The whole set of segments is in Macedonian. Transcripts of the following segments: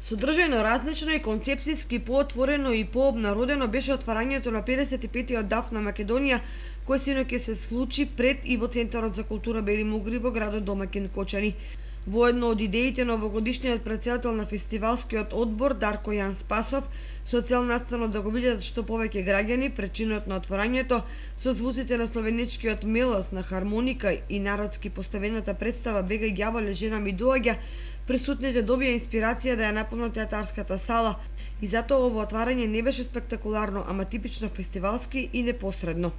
Содржано различно и концепцијски поотворено и пообнародено беше отварањето на 55-тиот ДАФ на Македонија, кој синоќ се случи пред и во Центарот за култура Бели Мугри во градот домаќин Кочани. Во едно од идеите на овогодишниот претседател на фестивалскиот одбор Дарко Јан Спасов, со цел настанно да го видат што повеќе граѓани пред чинот на отворањето, со звуците на словеничкиот мелос, на хармоника и народски поставената представа Бегај ѓаволе, жена ми доаѓа, присутните добија инспирација да ја наполнат театарската сала, и затоа ово отварање не беше спектакуларно, ама типично фестивалски и непосредно.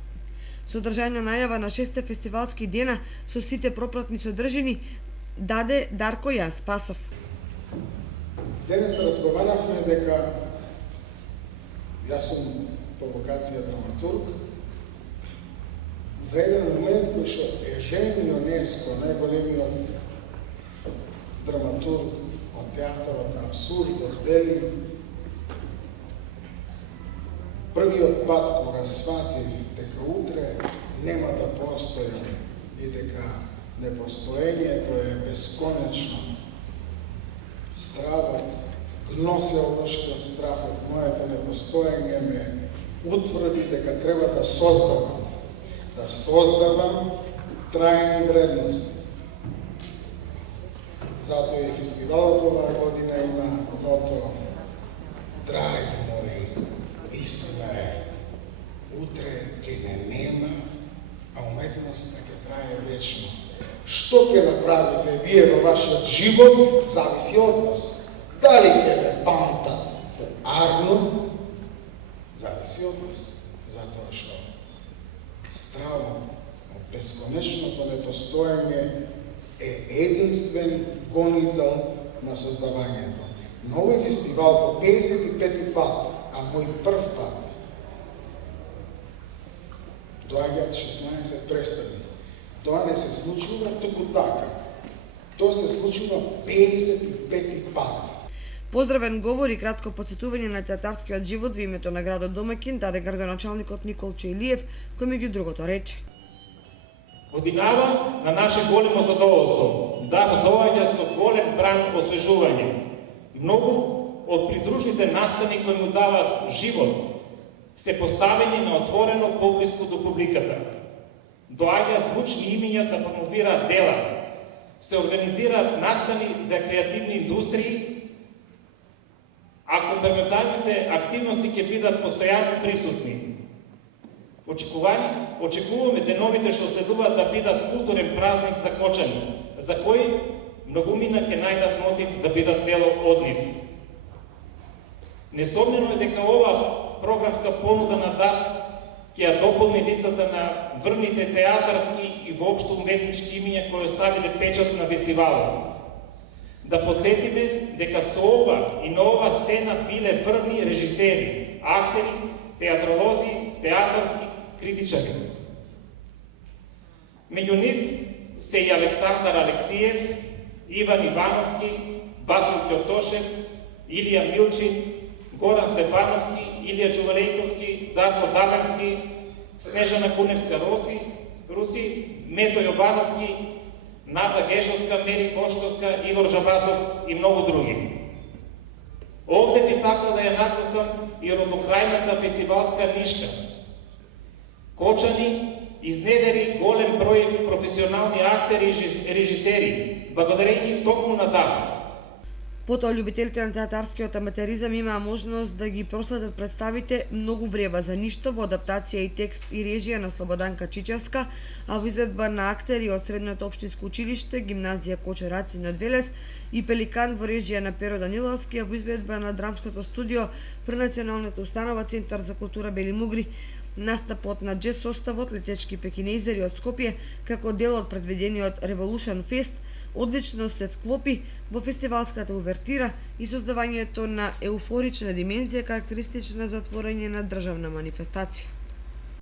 Содржајна најава на 6 фестивалски дена со сите пропратни содржини даде Дарко Јан Спасов. Денес разговаравме дека јас сум по вокација драматург, за еден момент кој што Евжени Ионеско, најголемиот драматург од театарот на абсурд, вели, првиот пат кога сватив дека утре нема да постојам и дека непостоењето е бесконечно, стравот, гносеолошкиот страх од моето непостоење ме утврди дека треба да создавам трајни вредности. Затоа и фестивалот оваа година има мото "Драги мои, вистина е, утре ќе не нема, а уметноста ќе трае вечно. Што ќе направите вие во вашиот живот, зависи од вас. Дали ќе ме памтат арно, зависи од вас. Затоа што стравот од бесконечното непостоење е единствен гонител на создавањето. На овој фестивал по 55 пат, а мој прв пат, доаѓаат 16 представи. Тоа не се случува току така. Тоа се случува 55 пат. Поздравен говор и кратко потсетување на театарскиот живот во името на градот домаќин даде градоначалникот Николче Илиев, кој меѓу другото рече. Годинава на наше големо задоволство, ДАФ доаѓа со голем бран освежување. Многу од придружните настани кои му дават живот се поставени на отворено поблиску до публиката. Доаѓа звучни имиња да промовираат дела, се организираат настани за креативни индустрии, а компементарните активности ќе бидат постојано присутни. Очекуваме деновите што следуваат да бидат културен празник за Кочани, за кој многумина ќе најдат мотив да бидат дело од нив. Несомнено е дека ова програмска понуда на ДАФ ќе ја дополни листата на врвните театарски и воопшто уметнички имиња кои оставиле печат на фестивалот. Да подсетиме дека со ова и на ова сцена биле врвни режисери, актери, театролози, театарски критичари. Меѓу нив се и Александар Алексиев, Иван Ивановски, Басил Ќортошев, Илија Милчин, Горан Стефановски, Илија Чувалејковски, Дарко Дамерски, Снежана Куневска Руси, Мето Јовановски, Ната Гешовска, Мери Кошковска, Игор Жабасов и многу други. Овде би сакал да ја нагласам и родокрајната фестивалска нишка. Кочани изнедери голем број професионални актери и режисери, благодарение токму на ДАФ. Потоа љубителите на театарскиот аматеризам имаа можност да ги проследат представите "Многу врева за ништо" во адаптација и текст и режија на Слободанка Чичевска, а во изведба на актери од Средното општинско училиште, гимназија Коче Рацин од Велес и Пеликан во режија на Перо Даниловски, а во изведба на драмското студио при Националната установа Центар за култура Бели Мугри. Настапот на джез составот Летечки пекинезери од Скопје како дел од предвидениот Revolution Fest одлично се вклопи во фестивалската увертира и создавањето на еуфорична димензија карактеристична за отворање на државна манифестација.